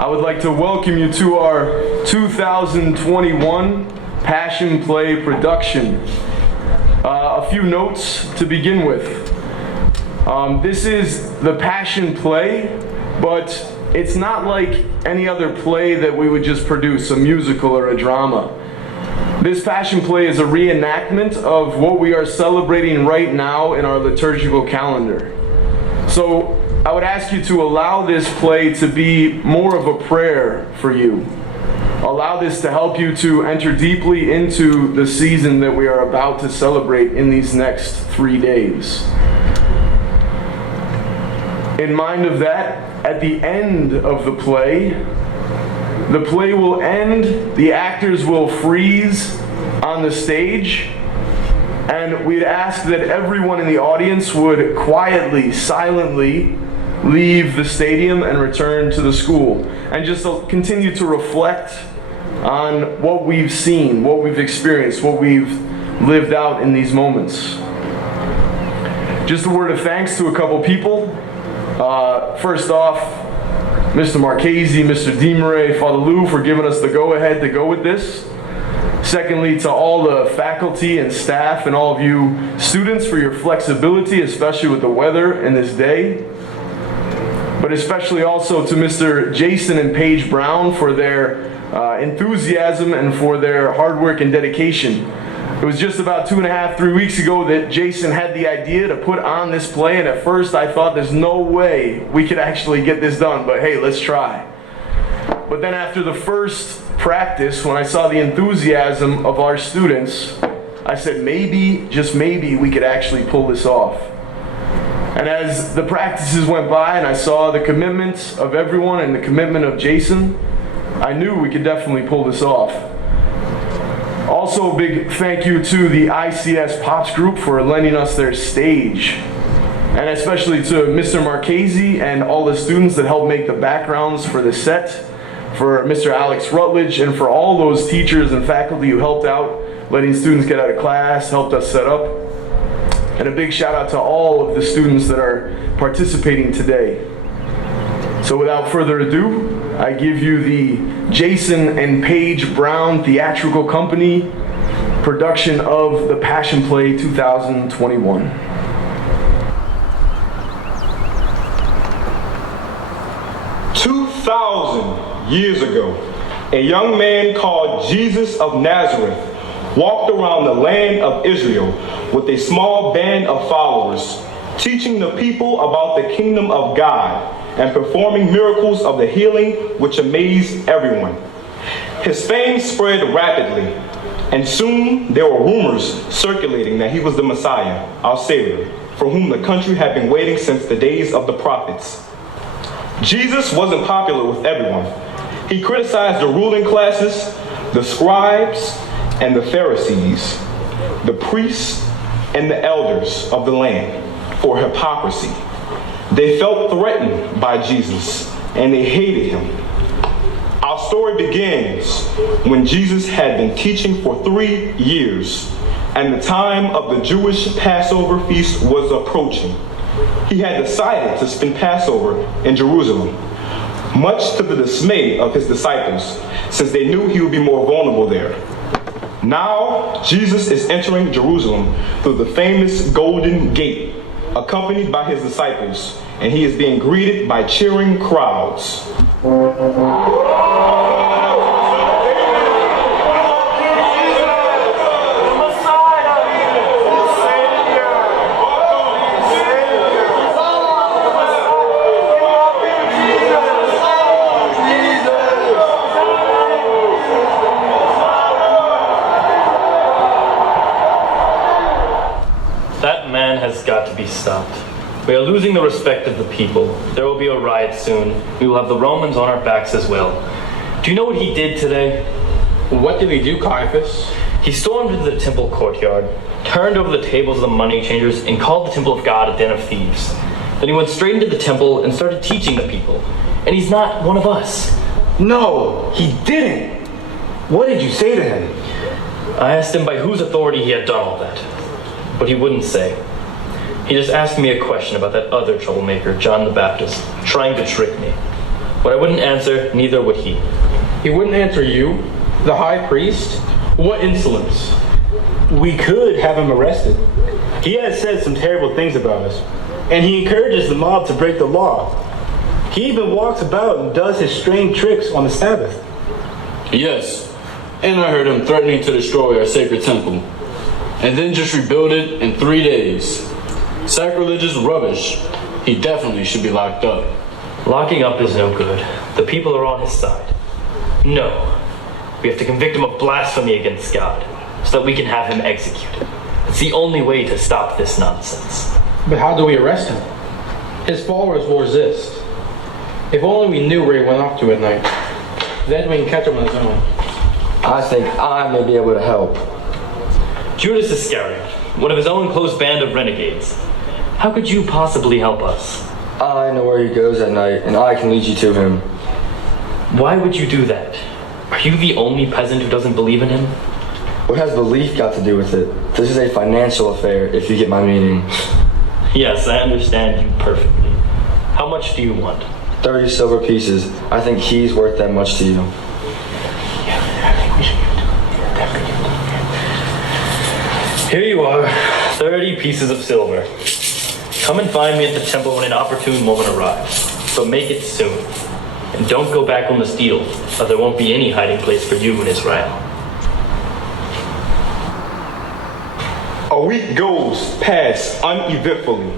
I would like to welcome you to our 2021 Passion Play production. A few notes to begin with. This is the Passion Play, but it's not like any other play that we would just produce, a musical or a drama. This Passion Play is a reenactment of what we are celebrating right now in our liturgical calendar. So I would ask you to allow this play to be more of a prayer for you. Allow this to help you to enter deeply into the season that we are about to celebrate in these next 3 days. In mind of that, at the end of the play will end, the actors will freeze on the stage, and we'd ask that everyone in the audience would quietly, silently leave the stadium and return to the school, and just continue to reflect on what we've seen, what we've experienced, what we've lived out in these moments. Just a word of thanks to a couple people. First off, Mr. Marchese, Mr. DeMarais, Father Lou for giving us the go-ahead to go with this. Secondly, to all the faculty and staff and all of you students for your flexibility, especially with the weather in this day. But especially also to Mr. Jason and Paige Brown for their enthusiasm and for their hard work and dedication. It was just about 3 weeks ago that Jason had the idea to put on this play, and at first I thought there's no way we could actually get this done, but hey, let's try. But then after the first practice, when I saw the enthusiasm of our students, I said maybe, just maybe, we could actually pull this off. And as the practices went by and I saw the commitment of everyone and the commitment of Jason, I knew we could definitely pull this off. Also, a big thank you to the ICS Pops group for lending us their stage. And especially to Mr. Marchese and all the students that helped make the backgrounds for the set, for Mr. Alex Rutledge, and for all those teachers and faculty who helped out, letting students get out of class, helped us set up. And a big shout out to all of the students that are participating today. So without further ado, I give you the Jason and Paige Brown Theatrical Company production of the Passion Play 2021. Years ago, a young man called Jesus of Nazareth walked around the land of Israel with a small band of followers, teaching the people about the kingdom of God and performing miracles of the healing which amazed everyone. His fame spread rapidly, and soon there were rumors circulating that he was the Messiah, our Savior, for whom the country had been waiting since the days of the prophets. Jesus wasn't popular with everyone. He criticized the ruling classes, the scribes, and the Pharisees, the priests, and the elders of the land for hypocrisy. They felt threatened by Jesus, and they hated him. Our story begins when Jesus had been teaching for 3 years, and the time of the Jewish Passover feast was approaching. He had decided to spend Passover in Jerusalem, much to the dismay of his disciples, since they knew he would be more vulnerable there. Now, Jesus is entering Jerusalem through the famous Golden Gate, accompanied by his disciples, and he is being greeted by cheering crowds. Has got to be stopped. We are losing the respect of the people. There will be a riot soon. We will have the Romans on our backs as well. Do you know what he did today? What did he do, Caiaphas? He stormed into the temple courtyard, turned over the tables of the money changers, and called the temple of God a den of thieves. Then he went straight into the temple and started teaching the people. And he's not one of us. No, he didn't. What did you say to him? I asked him by whose authority he had done all that, but he wouldn't say. He just asked me a question about that other troublemaker, John the Baptist, trying to trick me. What I wouldn't answer, neither would he. He wouldn't answer you, the high priest? What insolence! We could have him arrested. He has said some terrible things about us, and he encourages the mob to break the law. He even walks about and does his strange tricks on the Sabbath. Yes, and I heard him threatening to destroy our sacred temple, and then just rebuild it in 3 days. Sacrilegious rubbish. He definitely should be locked up. Locking up is no good. The people are on his side. No. We have to convict him of blasphemy against God, so that we can have him executed. It's the only way to stop this nonsense. But how do we arrest him? His followers will resist. If only we knew where he went off to at night. Then we can catch him on his own. I think I may be able to help. Judas Iscariot, one of his own close band of renegades. How could you possibly help us? I know where he goes at night, and I can lead you to him. Why would you do that? Are you the only peasant who doesn't believe in him? What has belief got to do with it? This is a financial affair, if you get my meaning. Yes, I understand you perfectly. How much do you want? 30 silver pieces. I think he's worth that much to you. Here you are, 30 pieces of silver. Come and find me at the temple when an opportune moment arrives, but make it soon. And don't go back on the steal, or there won't be any hiding place for you in Israel. A week goes past uneventfully,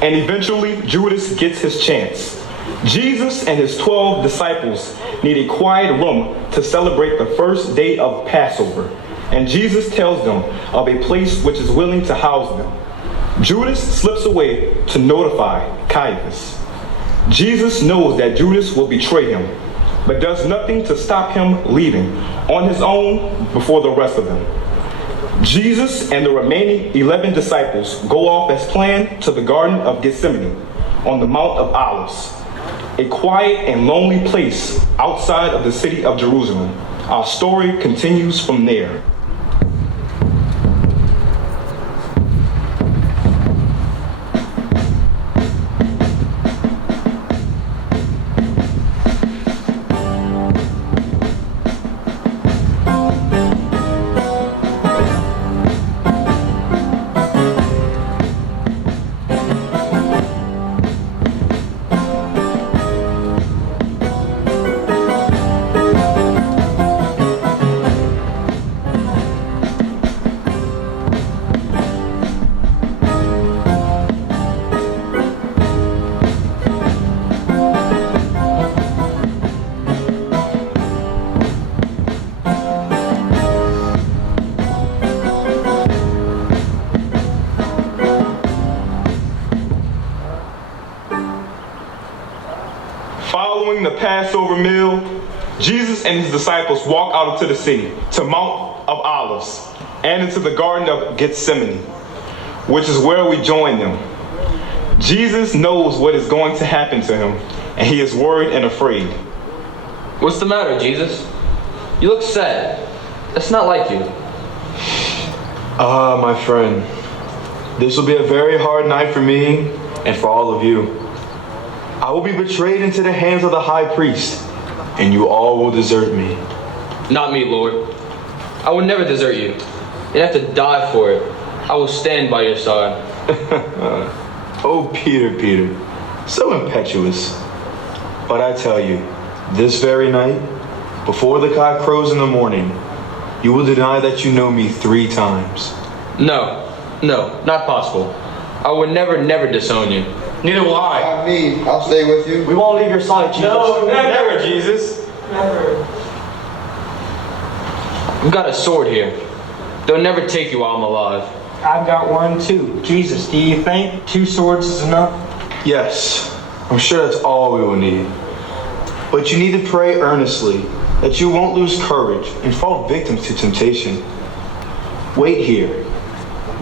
and eventually Judas gets his chance. Jesus and his 12 disciples need a quiet room to celebrate the first day of Passover, and Jesus tells them of a place which is willing to house them. Judas slips away to notify Caiaphas. Jesus knows that Judas will betray him, but does nothing to stop him leaving on his own before the rest of them. Jesus and the remaining 11 disciples go off as planned to the Garden of Gethsemane on the Mount of Olives, a quiet and lonely place outside of the city of Jerusalem. Our story continues from there. Following the Passover meal, Jesus and his disciples walk out into the city, to Mount of Olives, and into the Garden of Gethsemane, which is where we join them. Jesus knows what is going to happen to him, and he is worried and afraid. What's the matter, Jesus? You look sad. That's not like you. Ah, my friend, this will be a very hard night for me and for all of you. I will be betrayed into the hands of the high priest, and you all will desert me. Not me, Lord. I would never desert you. You'd have to die for it. I will stand by your side. Oh, Peter, so impetuous. But I tell you, this very night, before the cock crows in the morning, you will deny that you know me 3 times. No, not possible. I would never disown you. Neither will I. Not me. I'll stay with you. We won't leave your side, Jesus. No, never, Jesus. I've got a sword here. They'll never take you while I'm alive. I've got one too. Jesus, do you think 2 swords is enough? Yes, I'm sure that's all we will need. But you need to pray earnestly that you won't lose courage and fall victim to temptation. Wait here.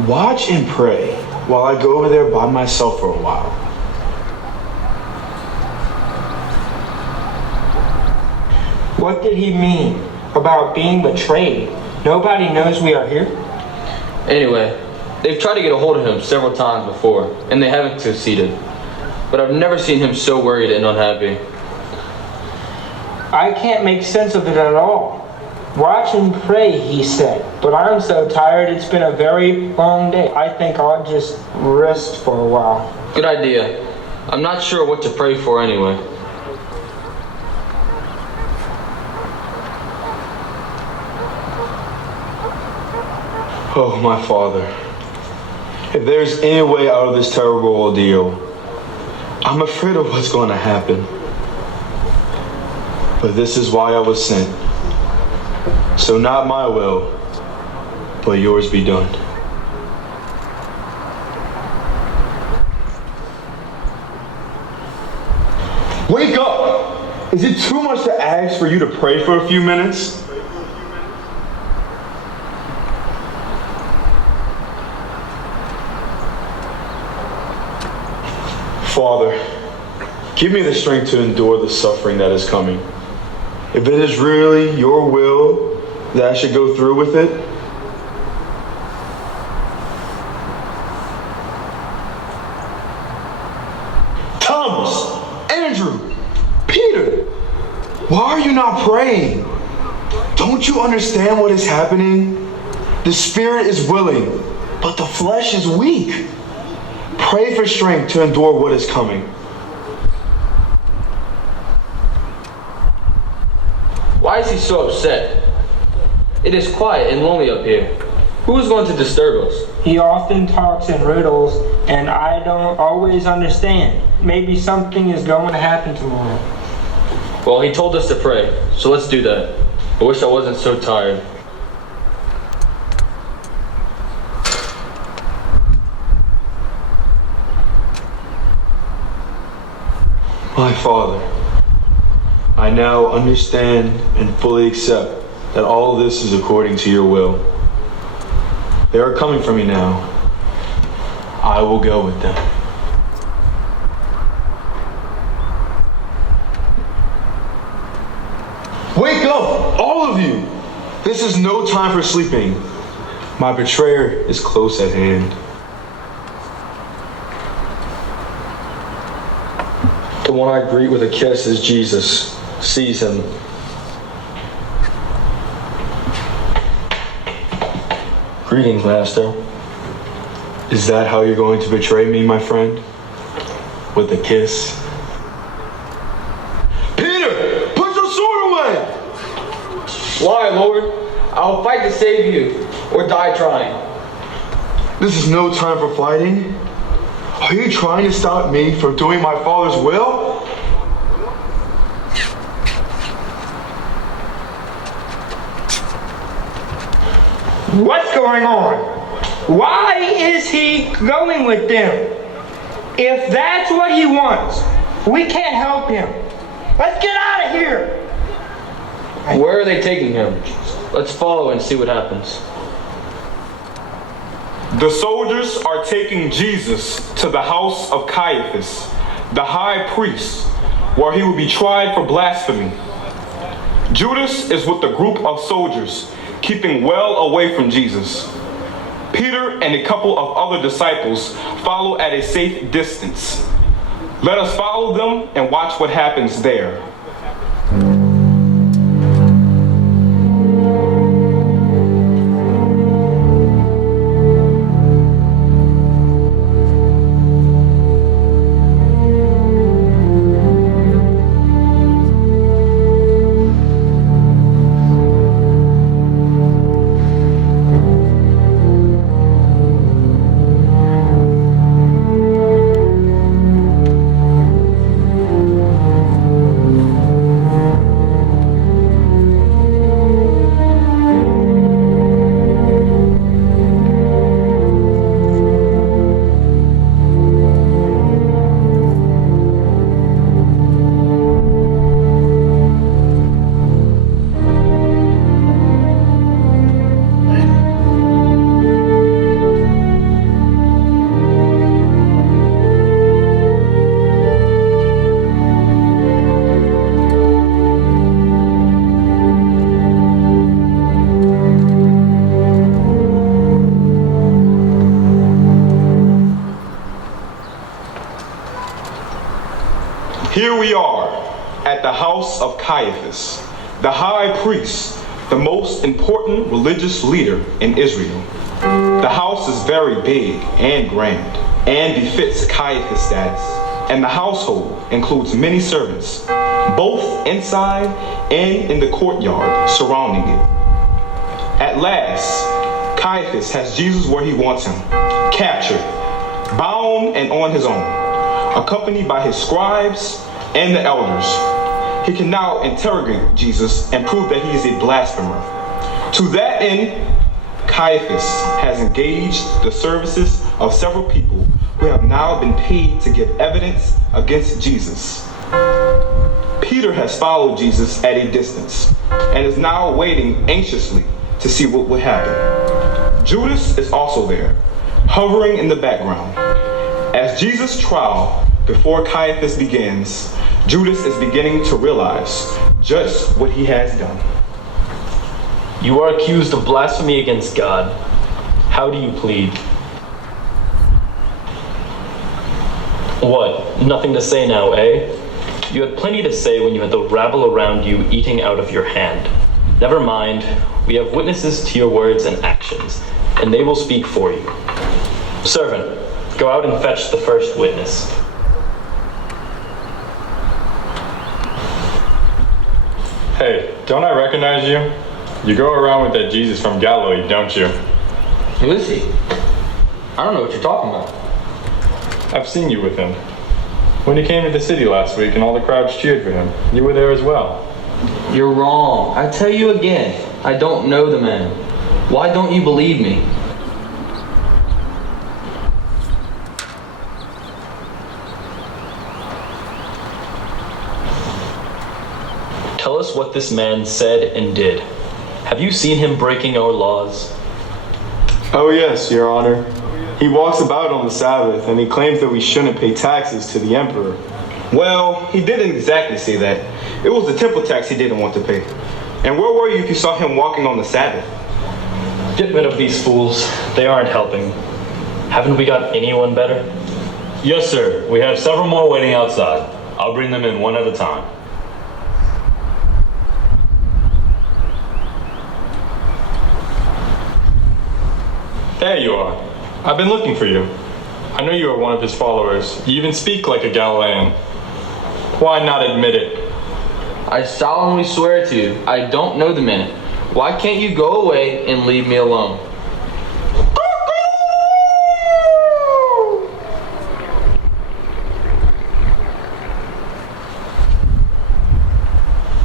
Watch and pray while I go over there by myself for a while. What did he mean about being betrayed? Nobody knows we are here? Anyway, they've tried to get a hold of him several times before, and they haven't succeeded. But I've never seen him so worried and unhappy. I can't make sense of it at all. Watch and pray, he said. But I'm so tired, it's been a very long day. I think I'll just rest for a while. Good idea. I'm not sure what to pray for anyway. Oh, my Father, if there's any way out of this terrible ordeal, I'm afraid of what's going to happen. But this is why I was sent. So not my will, but yours be done. Wake up! Is it too much to ask for you to pray for a few minutes? Father, give me the strength to endure the suffering that is coming. If it is really your will that I should go through with it, Thomas, Andrew, Peter, why are you not praying? Don't you understand what is happening? The spirit is willing, but the flesh is weak. Pray for strength to endure what is coming. Why is he so upset? It is quiet and lonely up here. Who is going to disturb us? He often talks in riddles, and I don't always understand. Maybe something is going to happen tomorrow. Well, he told us to pray, so let's do that. I wish I wasn't so tired. My Father, I now understand and fully accept that all of this is according to your will. They are coming for me now. I will go with them. Wake up, all of you! This is no time for sleeping. My betrayer is close at hand. The one I greet with a kiss is Jesus. Seize him. Greetings, Master. Is that how you're going to betray me, my friend? With a kiss? Peter, put your sword away! Why, Lord? I will fight to save you, or die trying. This is no time for fighting. Are you trying to stop me from doing my Father's will? What's going on? Why is he going with them? If that's what he wants, we can't help him. Let's get out of here! Where are they taking him? Let's follow and see what happens. The soldiers are taking Jesus to the house of Caiaphas, the high priest, where he will be tried for blasphemy. Judas is with the group of soldiers, keeping well away from Jesus. Peter and a couple of other disciples follow at a safe distance. Let us follow them and watch what happens there. Here we are at at the house of Caiaphas, the high priest, the most important religious leader in Israel. The house is very big and grand and befits Caiaphas' status, and the household includes many servants, both inside and in the courtyard surrounding it. At last, Caiaphas has Jesus where he wants him, captured, bound and on his own, accompanied by his scribes and the elders. He can now interrogate Jesus and prove that he is a blasphemer. To that end, Caiaphas has engaged the services of several people who have now been paid to give evidence against Jesus. Peter has followed Jesus at a distance and is now waiting anxiously to see what would happen. Judas is also there, hovering in the background. As Jesus' trial before Caiaphas begins, Judas is beginning to realize just what he has done. You are accused of blasphemy against God. How do you plead? What? Nothing to say now, eh? You had plenty to say when you had the rabble around you eating out of your hand. Never mind. We have witnesses to your words and actions, and they will speak for you. Servant, go out and fetch the first witness. Hey, don't I recognize you? You go around with that Jesus from Galilee, don't you? Who is he? I don't know what you're talking about. I've seen you with him. When he came to the city last week and all the crowds cheered for him, you were there as well. You're wrong. I tell you again, I don't know the man. Why don't you believe me? Tell us what this man said and did. Have you seen him breaking our laws? Oh yes, Your Honor. He walks about on the Sabbath and he claims that we shouldn't pay taxes to the emperor. Well, he didn't exactly say that. It was the temple tax he didn't want to pay. And where were you if you saw him walking on the Sabbath? Get rid of these fools. They aren't helping. Haven't we got anyone better? Yes, sir. We have several more waiting outside. I'll bring them in one at a time. There you are. I've been looking for you. I know you are one of his followers. You even speak like a Galilean. Why not admit it? I solemnly swear to you, I don't know the man. Why can't you go away and leave me alone?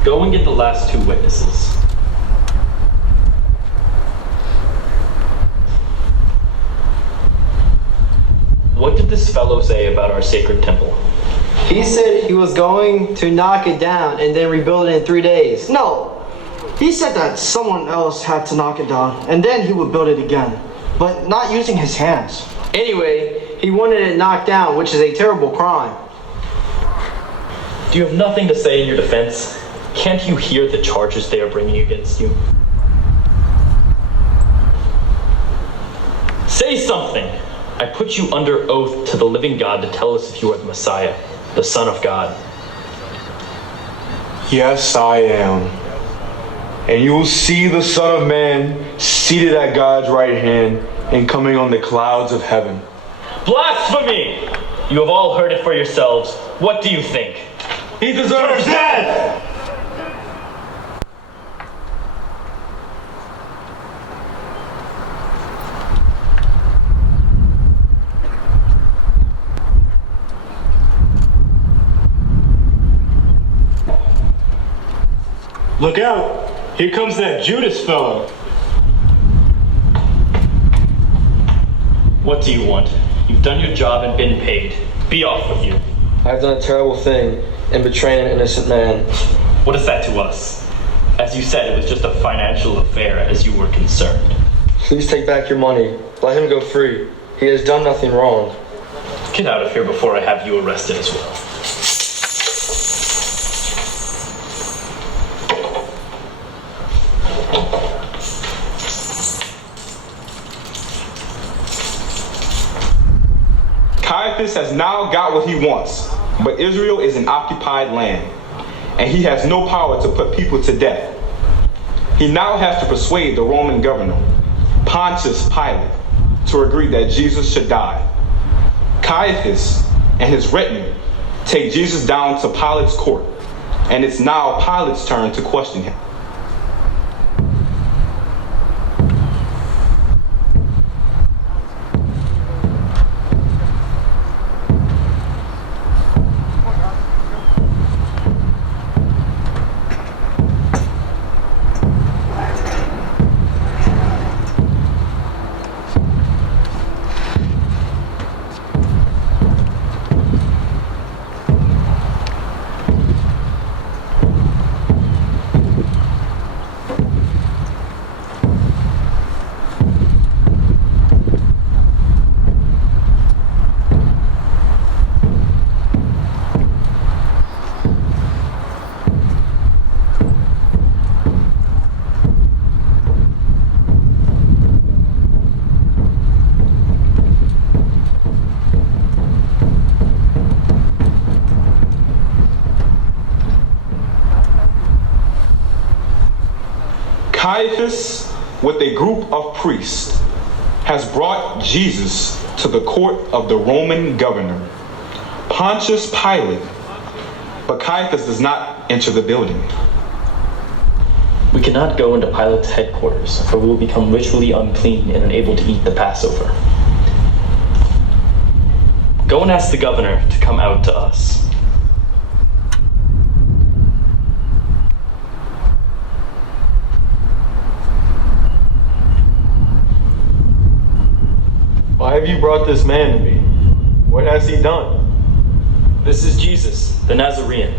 Go and get the last two witnesses. What did this fellow say about our sacred temple? He said he was going to knock it down and then rebuild it in 3 days. No, he said that someone else had to knock it down and then he would build it again, but not using his hands. Anyway, he wanted it knocked down, which is a terrible crime. Do you have nothing to say in your defense? Can't you hear the charges they are bringing against you? Say something! I put you under oath to the living God to tell us if you are the Messiah, the Son of God. Yes, I am. And you will see the Son of Man seated at God's right hand and coming on the clouds of heaven. Blasphemy! You have all heard it for yourselves. What do you think? He deserves death! Look out! Here comes that Judas fellow. What do you want? You've done your job and been paid. Be off with you. I've done a terrible thing in betraying an innocent man. What is that to us? As you said, it was just a financial affair as you were concerned. Please take back your money. Let him go free. He has done nothing wrong. Get out of here before I have you arrested as well. Caiaphas has now got what he wants, but Israel is an occupied land. and he has no power to put people to death. He now has to persuade the Roman governor, Pontius Pilate, to agree that Jesus should die. Caiaphas and his retinue take Jesus down to Pilate's court, and it's now Pilate's turn to question him. Caiaphas, with a group of priests, has brought Jesus to the court of the Roman governor, Pontius Pilate, but Caiaphas does not enter the building. We cannot go into Pilate's headquarters, for we will become ritually unclean and unable to eat the Passover. Go and ask the governor to come out to us. Why have you brought this man to me? What has he done? This is Jesus, the Nazarene,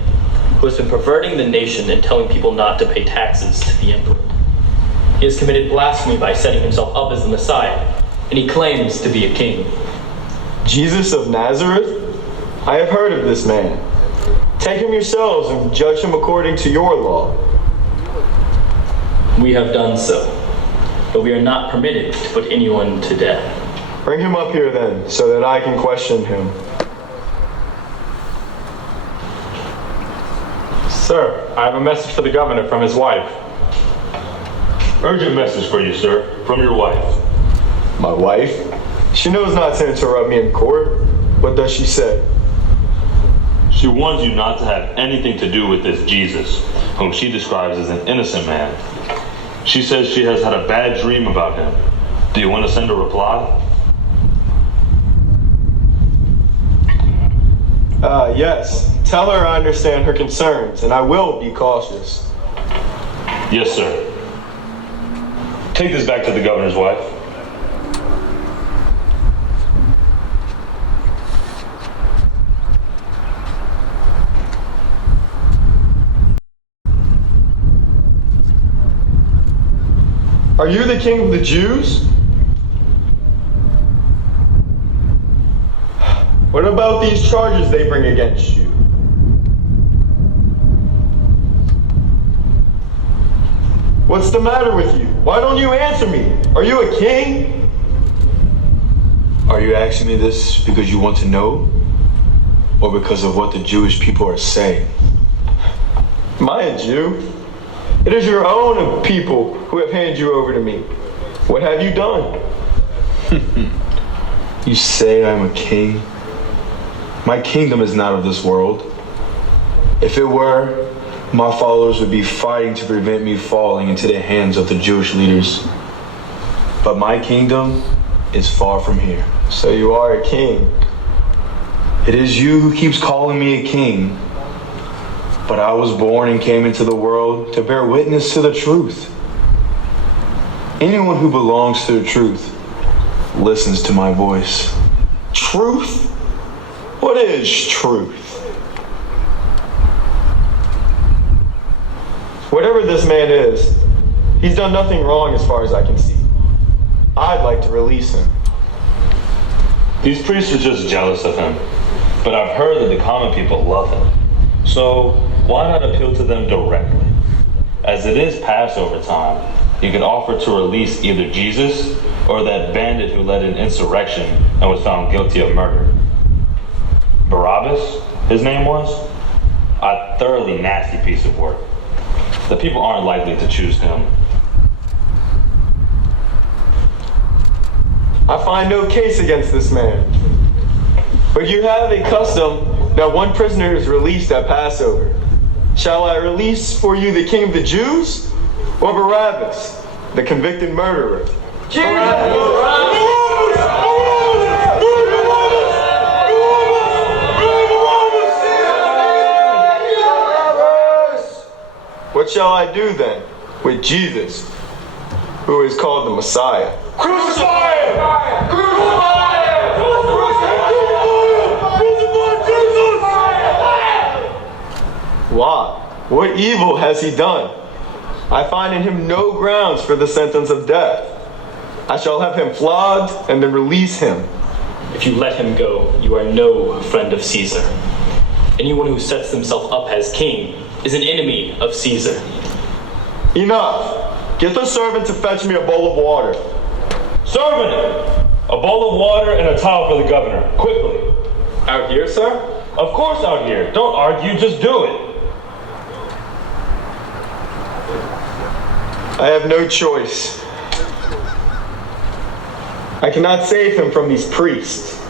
who has been perverting the nation and telling people not to pay taxes to the emperor. He has committed blasphemy by setting himself up as the Messiah, and he claims to be a king. Jesus of Nazareth? I have heard of this man. Take him yourselves and judge him according to your law. We have done so, but we are not permitted to put anyone to death. Bring him up here then, so that I can question him. Sir, I have a message for the governor from his wife. Urgent message for you, sir, from your wife. My wife? She knows not to interrupt me in court. What does she say? She warns you not to have anything to do with this Jesus, whom she describes as an innocent man. She says she has had a bad dream about him. Do you want to send a reply? Yes. Tell her I understand her concerns, and I will be cautious. Yes, sir. Take this back to the governor's wife. Are you the king of the Jews? What about these charges they bring against you? What's the matter with you? Why don't you answer me? Are you a king? Are you asking me this because you want to know? Or because of what the Jewish people are saying? Am I a Jew? It is your own people who have handed you over to me. What have you done? You say I'm a king? My kingdom is not of this world. If it were, my followers would be fighting to prevent me falling into the hands of the Jewish leaders. But my kingdom is far from here. So you are a king. It is you who keeps calling me a king. But I was born and came into the world to bear witness to the truth. Anyone who belongs to the truth listens to my voice. Truth? What is truth? Whatever this man is, he's done nothing wrong as far as I can see. I'd like to release him. These priests are just jealous of him. But I've heard that the common people love him. So why not appeal to them directly? As it is Passover time, you could offer to release either Jesus or that bandit who led an insurrection and was found guilty of murder. Barabbas, his name was? I a thoroughly nasty piece of work. The people aren't likely to choose him. I find no case against this man. But you have a custom that one prisoner is released at Passover. Shall I release for you the king of the Jews, or Barabbas, the convicted murderer? What shall I do then with Jesus, who is called the Messiah? Crucify him! Why? What evil has he done? I find in him no grounds for the sentence of death. I shall have him flogged and then release him. If you let him go, you are no friend of Caesar. Anyone who sets himself up as king is an enemy of Caesar. Enough! Get the servant to fetch me a bowl of water. Servant! A bowl of water and a towel for the governor. Quickly. Out here, sir? Of course out here. Don't argue, just do it. I have no choice. I cannot save him from these priests.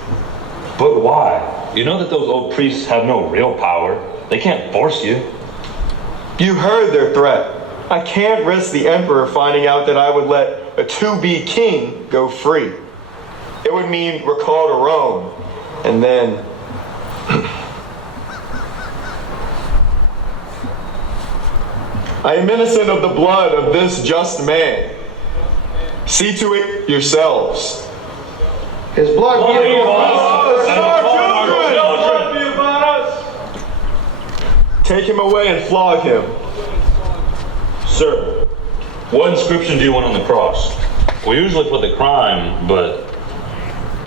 But why? You know that those old priests have no real power. They can't force you. You heard their threat. I can't risk the emperor finding out that I would let a to-be king go free. It would mean recall to Rome, and then... I am innocent of the blood of this just man. See to it yourselves. His blood be upon us and upon our children. Take him away and flog him. Sir, what inscription do you want on the cross? We usually put the crime, but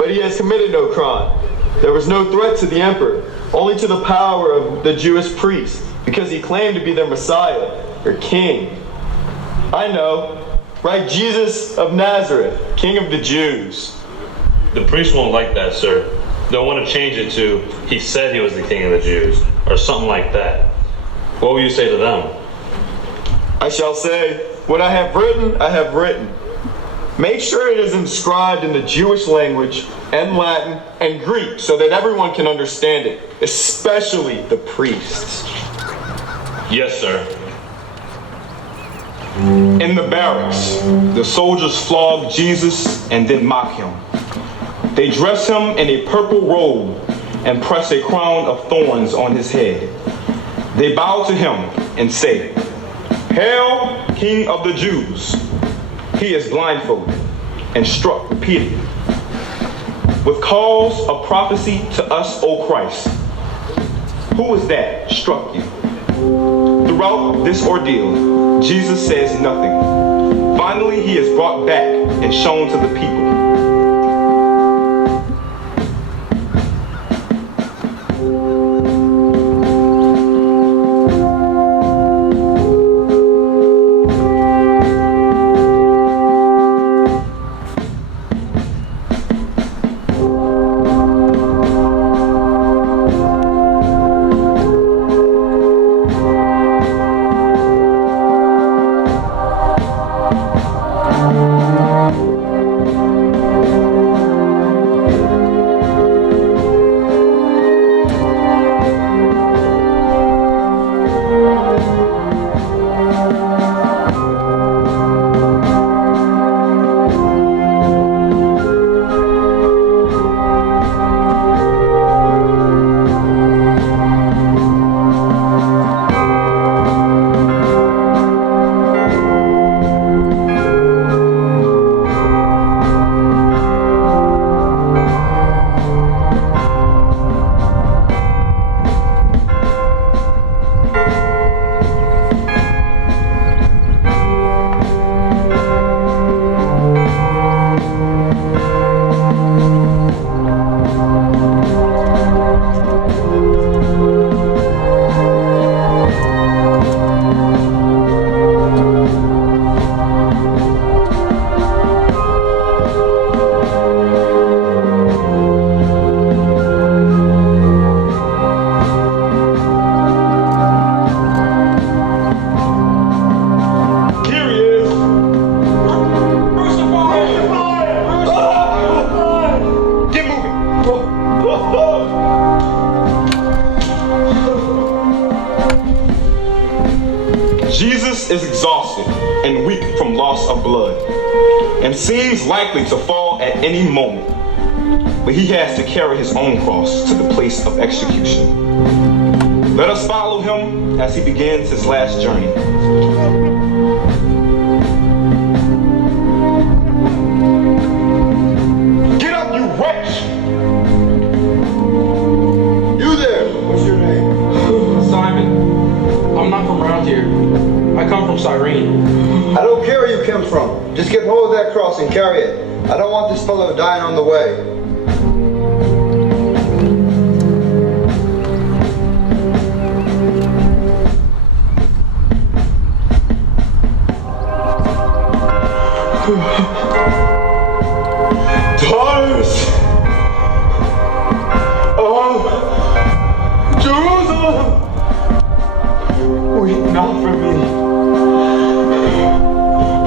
he has committed no crime. There was no threat to the emperor, only to the power of the Jewish priests, because he claimed to be their Messiah, or king. I know. Write Jesus of Nazareth, King of the Jews. the priests won't like that, sir. They'll want to change it to, he said he was the king of the Jews, or something like that. What will you say to them? I shall say, what I have written. Make sure it is inscribed in the Jewish language and Latin and Greek so that everyone can understand it, especially the priests. Yes, sir. In the barracks, the soldiers flog Jesus and then mock him. They dress him in a purple robe and press a crown of thorns on his head. They bow to him and say, "Hail, King of the Jews!" He is blindfolded and struck repeatedly with calls of prophecy to us, O Christ. Who was that struck you? Throughout this ordeal, Jesus says nothing. Finally, he is brought back and shown to the people. Jesus is exhausted and weak from loss of blood and seems likely to fall at any moment, but he has to carry his own cross to the place of execution. Let us follow him as he begins his last journey. Get up, you wretch! You there, what's your name? Simon. I'm not from around here. I come from Cyrene. I don't care where you come from. Just get hold of that cross and carry it. I don't want this fellow dying on the way. Daughters of Jerusalem, weep not for me,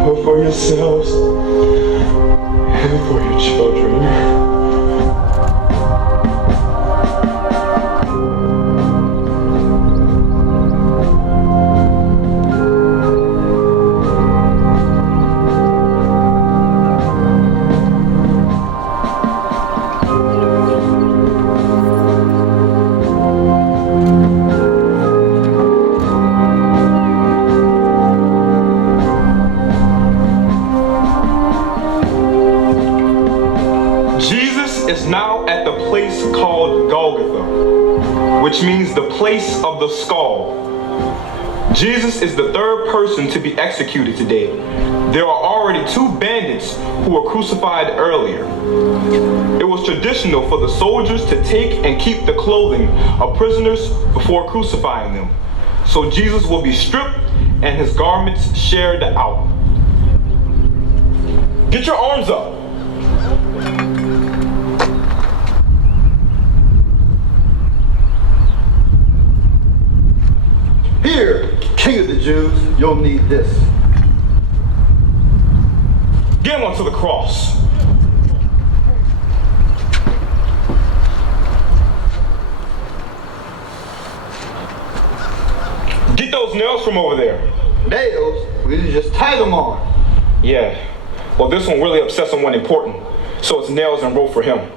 but for yourselves and for your children. Which means the place of the skull. Jesus is the third person to be executed today. There are already 2 bandits who were crucified earlier. It was traditional for the soldiers to take and keep the clothing of prisoners before crucifying them. So Jesus will be stripped and his garments shared out. Get your arms up. Here, King of the Jews, you'll need this. Get him onto the cross. Get those nails from over there. Nails? We just tie them on. Yeah. Well, this one really upset someone important, so it's nails and rope for him.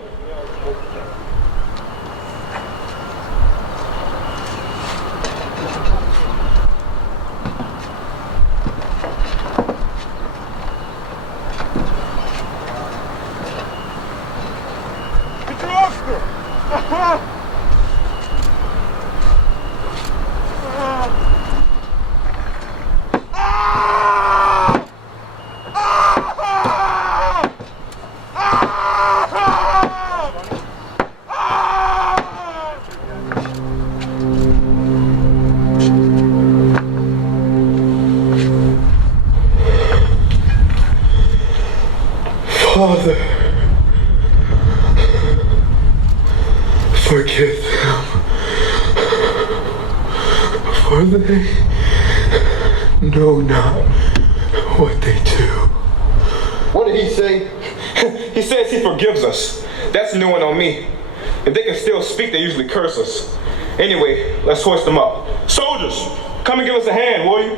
Father, forgive them, for they know not what they do. What did he say? He says he forgives us. That's a new one on me. If they can still speak, they usually curse us. Anyway, let's hoist them up. Soldiers, come and give us a hand, will you?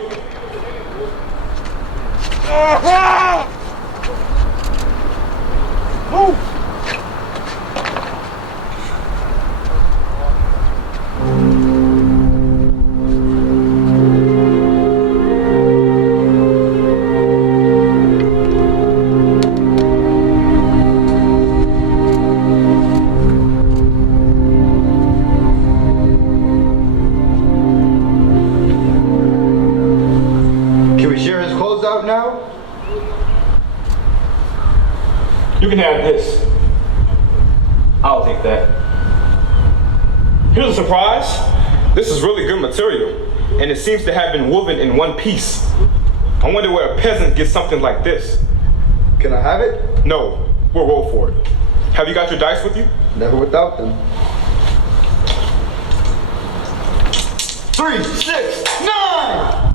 Move! Can we share his clothes out now? You can have this. I'll take that. Here's a surprise. This is really good material, and it seems to have been woven in one piece. I wonder where a peasant gets something like this. Can I have it? No, we'll roll for it. Have you got your dice with you? Never without them. 3, 6, 9!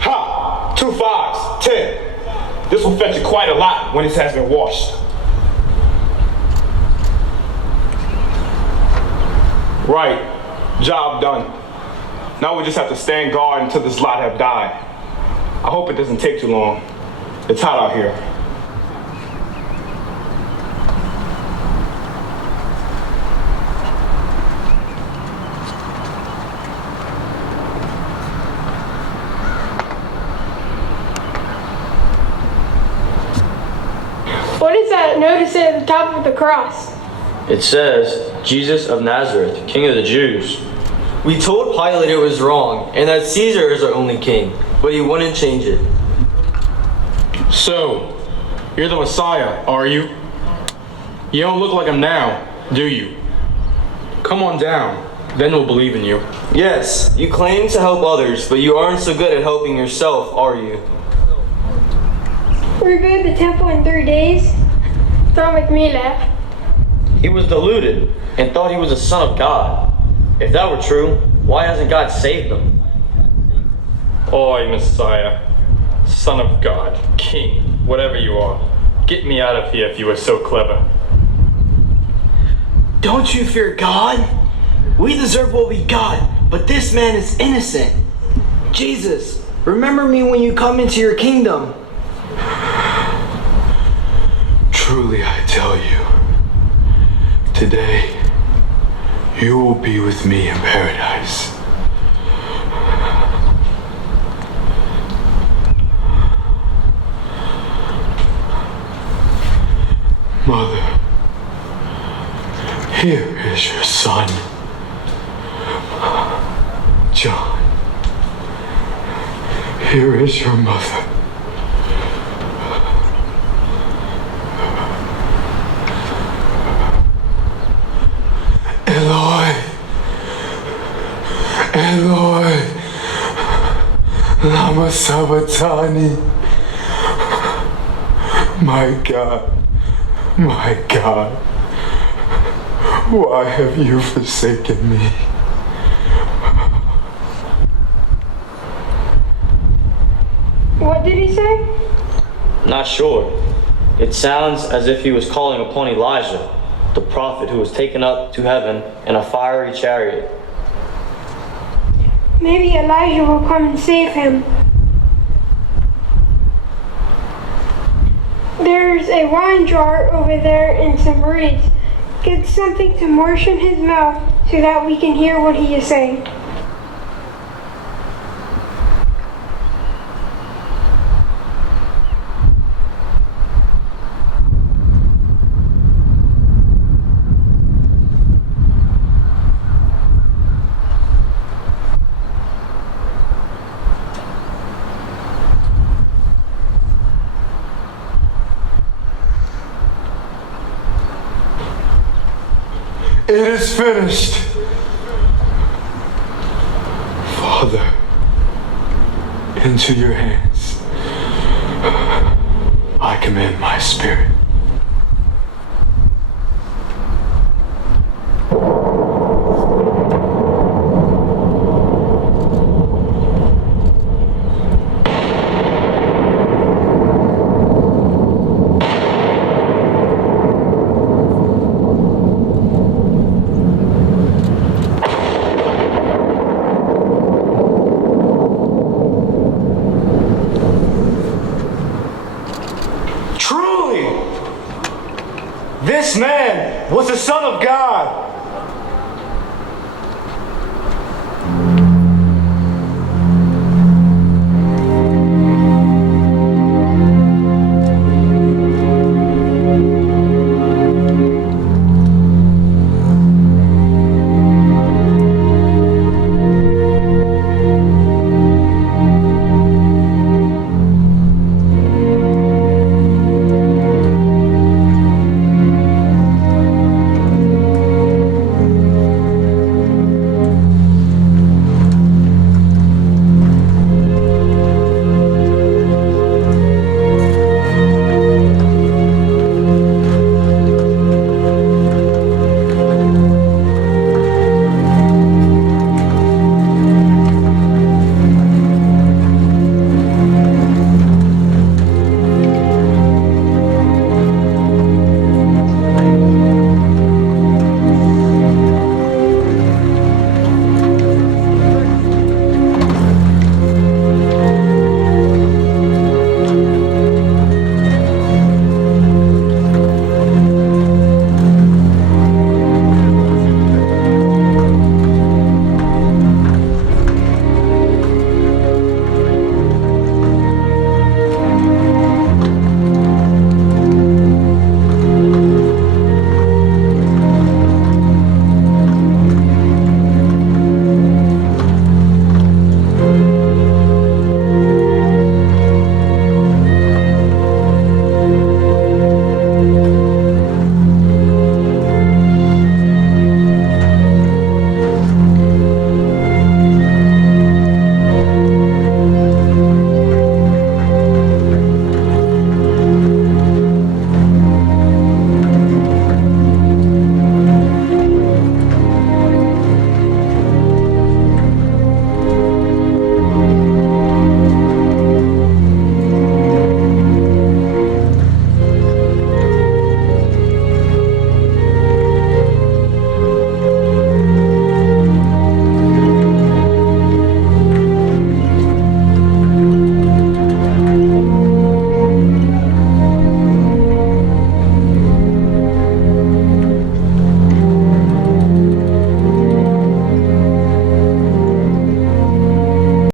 Ha! 2 5s, 10. This will fetch you quite a lot when it has been washed. Right. Job done. Now we just have to stand guard until this lot have died. I hope it doesn't take too long. It's hot out here. What is that notice at the top of the cross? It says, Jesus of Nazareth, King of the Jews. We told Pilate it was wrong, and that Caesar is our only king, but he wouldn't change it. So, you're the Messiah, are you? You don't look like him now, do you? Come on down, then we'll believe in you. Yes, you claim to help others, but you aren't so good at helping yourself, are you? Rebuild the temple in 3 days? Don't make me laugh. He was deluded and thought he was the Son of God. If that were true, why hasn't God saved him? Oi, Messiah, Son of God, King, whatever you are, get me out of here if you are so clever. Don't you fear God? We deserve what we got, but this man is innocent. Jesus, remember me when you come into your kingdom. Truly I tell you, today you will be with me in paradise. Mother, here is your son, John. Here is your mother. Eloi, Eloi, lama sabachthani. My God, why have you forsaken me? What did he say? Not sure. It sounds as if he was calling upon Elijah, the prophet who was taken up to heaven in a fiery chariot. Maybe Elijah will come and save him. There's a wine jar over there and some reeds. Get something to moisten his mouth so that we can hear what he is saying. It is finished. Father, into your hands I commend my spirit.